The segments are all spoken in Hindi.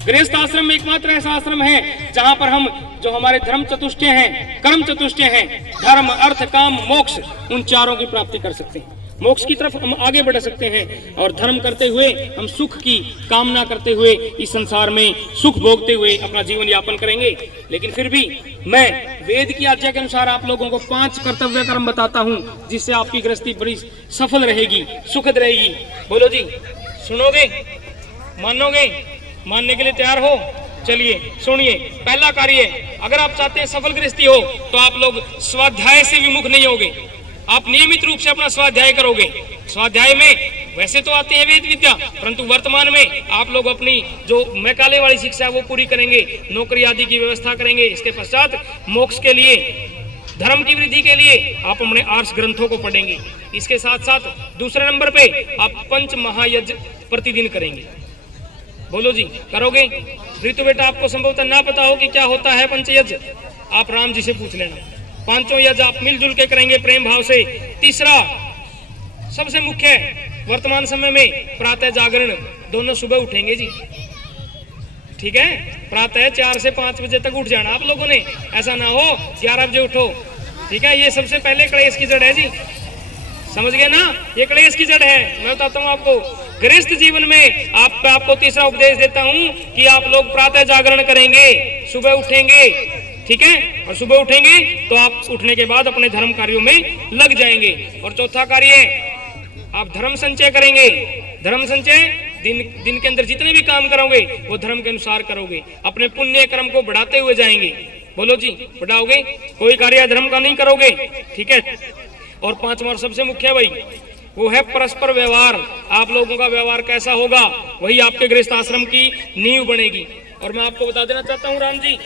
गृहस्थ आश्रम में एकमात्र ऐसा आश्रम है जहां पर हम जो हमारे धर्म चतुष्टय हैं, कर्म चतुष्टय हैं, धर्म अर्थ काम मोक्ष, उन चारों की प्राप्ति कर सकते हैं। मोक्ष की तरफ हम आगे बढ़ सकते हैं और धर्म करते हुए हम सुख की कामना करते हुए इस संसार में सुख भोगते हुए अपना जीवन यापन करेंगे। लेकिन फिर भी मैं वेद की आज्ञा के अनुसार आप लोगों को 5 कर्तव्य कर्म बताता हूं, जिससे आपकी गृहस्थी बड़ी सफल रहेगी, सुखद रहेगी। बोलो जी, सुनोगे, मानोगे? मानने के लिए तैयार हो? चलिए सुनिए। पहला कार्य, अगर आप चाहते हैं सफल गृहस्थी हो तो आप लोग स्वाध्याय से विमुख नहीं होगे। आप नियमित रूप से अपना स्वाध्याय करोगे। स्वाध्याय में वैसे तो आती है वेद विद्या, परंतु वर्तमान में आप लोग अपनी जो मैकाले वाली शिक्षा है वो पूरी करेंगे, नौकरी आदि की व्यवस्था करेंगे। इसके पश्चात मोक्ष के लिए, धर्म की वृद्धि के लिए आप अपने आर्ष ग्रंथों को पढ़ेंगे। इसके साथ साथ दूसरे नंबर पे आप पंच महायज्ञ प्रतिदिन करेंगे। बोलो जी, करोगे? ऋतु बेटा, आपको संभवतः ना पता हो कि क्या होता है पंचयज्ञ, आप राम जी से पूछ लेना। 5 यज्ञ आप मिलजुल के करेंगे प्रेम भाव से। तीसरा सबसे मुख्य है, वर्तमान समय में प्रातः जागरण, दोनों सुबह उठेंगे जी, ठीक है? प्रातः 4 से 5 बजे तक उठ जाना आप लोगों ने, ऐसा ना हो 11 बजे उठो, ठीक है? ये सबसे पहले क्लेश की जड़ है जी, समझ गए ना? ये क्लेश की जड़ है। मैं बताता हूँ आपको, गृहस्थ जीवन में आपको तीसरा उपदेश देता हूँ कि आप लोग प्रातः जागरण करेंगे, सुबह उठेंगे, ठीक है? और सुबह उठेंगे तो आप उठने के बाद अपने धर्म कार्यों में लग जाएंगे। और चौथा कार्य, आप धर्म संचय करेंगे। धर्म संचय, दिन के अंदर जितने भी काम करोगे वो धर्म के अनुसार करोगे, अपने पुण्य कर्म को बढ़ाते हुए जाएंगे। बोलो जी, बढ़ाओगे? कोई कार्य धर्म का नहीं करोगे, ठीक है? और 5वां और सबसे मुख्य भाई, वो है परस्पर व्यवहार। आप लोगों का व्यवहार कैसा होगा, वही आपके गृहस्थ आश्रम की नींव बनेगी। और मैं आपको बता देना चाहता हूँ राम जी,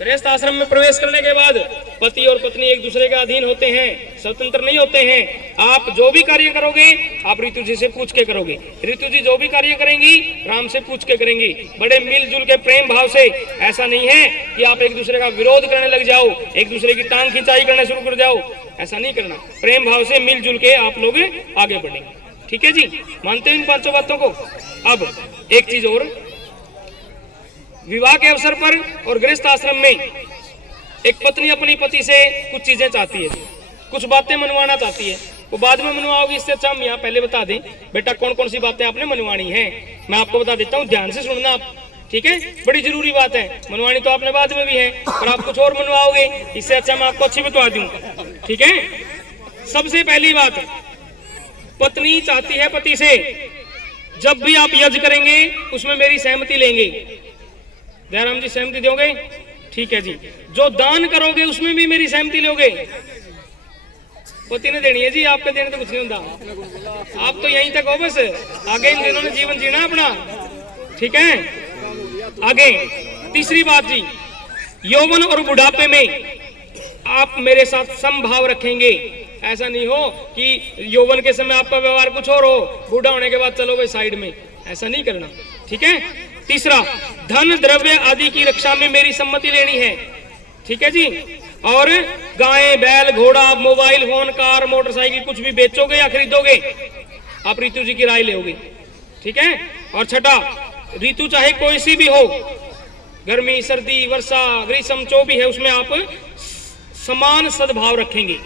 गृहस्थ आश्रम में प्रवेश करने के बाद पति और पत्नी एक दूसरे के अधीन होते हैं, स्वतंत्र नहीं होते हैं। आप जो भी कार्य करोगे आप ऋतु जी से पूछ के करोगे। ऋतु जी जो भी कार्य करेंगी राम से पूछ के करेंगी, बड़े मिलजुल के प्रेम भाव से। ऐसा नहीं है कि आप एक दूसरे का विरोध करने लग जाओ, एक दूसरे की टांग खिंचाई करने शुरू कर जाओ, ऐसा नहीं करना। प्रेम भाव से मिलजुल के आप लोग आगे बढ़ेंगे, ठीक है जी? मानते हो इन 5 बातों को? अब एक चीज और, विवाह के अवसर पर और गृहस्थ आश्रम में एक पत्नी अपनी पति से कुछ चीजें चाहती है, कुछ बातें मनवाना चाहती है। वो बाद में मनवाओगी, इससे अच्छा हम यहाँ पहले बता दें बेटा कौन कौन सी बातें आपने मनवानी है। मैं आपको बता देता हूँ, ध्यान से सुनना आप, ठीक है? बड़ी जरूरी बात है, मनवानी तो आपने बाद में भी है, पर आप कुछ और मनवाओगे, इससे अच्छा मैं आपको अच्छी बता दूं, ठीक है? सबसे पहली बात, पत्नी चाहती है पति से, जब भी आप यज्ञ करेंगे उसमें मेरी सहमति लेंगे। जयराम जी, सहमति दोगे? ठीक है जी। जो दान करोगे उसमें भी मेरी सहमति लोगे? पति ने देनी है जी, आपके देने तो कुछ नहीं होता। आप तो यहीं तक हो बस, आगे इन दिनों ने जीवन जीना अपना, ठीक है? आगे तीसरी बात जी, यौवन और बुढ़ापे में आप मेरे साथ समभाव रखेंगे। ऐसा नहीं हो कि यौवन के समय आपका व्यवहार कुछ और हो, बूढ़ा होने के बाद चलो भाई साइड में, ऐसा नहीं करना, ठीक है? तीसरा, धन द्रव्य आदि की रक्षा में मेरी सम्मति लेनी है, ठीक है जी? और गाय बैल घोड़ा मोबाइल फोन कार मोटरसाइकिल कुछ भी बेचोगे या खरीदोगे आप ऋतु जी की राय लोगे, ठीक है? और छठा, ऋतु चाहे कोई सी भी हो, गर्मी सर्दी वर्षा ग्रीष्म जो भी है, उसमें आप समान सद्भाव रखेंगे,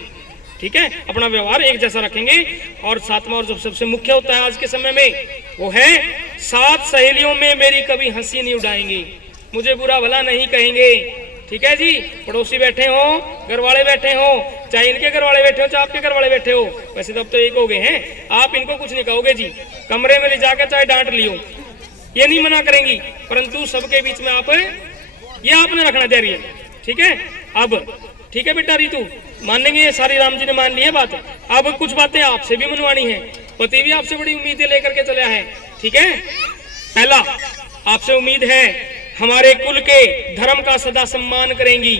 ठीक है? अपना व्यवहार एक जैसा रखेंगे। और 7वां और जो सबसे मुख्य होता है आज के समय में, वो है 7 सहेलियों में मेरी कभी हंसी नहीं उड़ाएंगे, मुझे बुरा भला नहीं कहेंगे, ठीक है जी? पड़ोसी बैठे हो, घर वाले बैठे हो, चाहे इनके घर वाले बैठे हो चाहे आपके घर वाले बैठे हो, वैसे तो अब तो एक हो गए हैं, आप इनको कुछ नहीं कहोगे जी, कमरे में ले जाकर चाहे डांट लियो, ये नहीं मना करेंगी, परंतु सबके बीच में आप ये आपने रखना जरिए, ठीक है? अब ठीक है बेटा ऋतु, मानेंगे ये सारी, राम जी ने मान ली है बात। अब कुछ बातें आपसे भी मनवानी है, पति भी आपसे बड़ी उम्मीदें लेकर के चला है, ठीक है? पहला, आपसे उम्मीद है हमारे कुल के धर्म का सदा सम्मान करेंगी।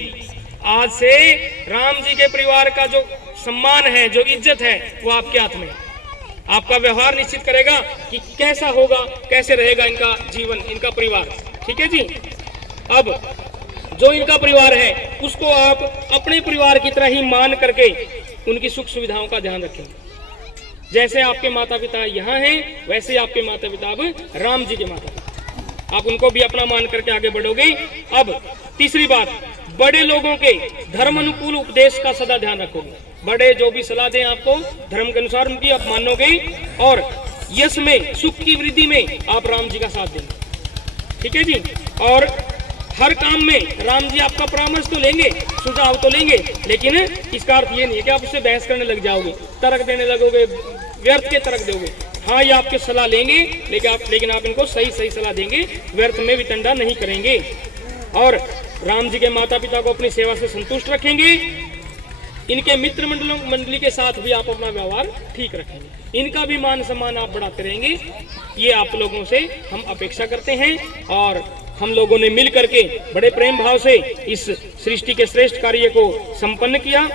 आज से राम जी के परिवार का जो सम्मान है, जो इज्जत है, वो आपके हाथ में है। आपका व्यवहार निश्चित करेगा कि कैसा होगा, कैसे रहेगा इनका जीवन, इनका परिवार, ठीक है जी? अब जो इनका परिवार है उसको आप अपने परिवार की तरह ही मान करके उनकी सुख सुविधाओं का ध्यान रखें। जैसे आपके माता पिता यहाँ हैं, वैसे आपके माता पिता अब राम जी के माता पिता, आप उनको भी अपना मान करके आगे बढ़ोगे। अब तीसरी बात, बड़े लोगों के धर्म अनुकूल उपदेश का सदा ध्यान रखोगे। बड़े जो भी सलाह दें आपको धर्म के अनुसार उनकी आप मानोगे, और यश में, सुख की वृद्धि में आप राम जी का साथ देंगे। ठीक है जी। और हर काम में राम जी आपका परामर्श तो लेंगे, सुझाव तो लेंगे, लेकिन इसका अर्थ ये नहीं है कि आप उससे बहस करने लग जाओगे, तर्क देने लगोगे, व्यर्थ के तर्क दोगे। हाँ, ये आपके सलाह लेंगे, लेकिन आप इनको सही सही सलाह देंगे, व्यर्थ में वितंडा नहीं करेंगे। और राम जी के माता पिता को अपनी सेवा से संतुष्ट रखेंगे। इनके मित्र मंडली के साथ भी आप अपना व्यवहार ठीक रखेंगे, इनका भी मान सम्मान आप बढ़ाते रहेंगे। ये आप लोगों से हम अपेक्षा करते हैं, और हम लोगों ने मिल करके बड़े प्रेम भाव से इस सृष्टि के श्रेष्ठ कार्य को संपन्न किया।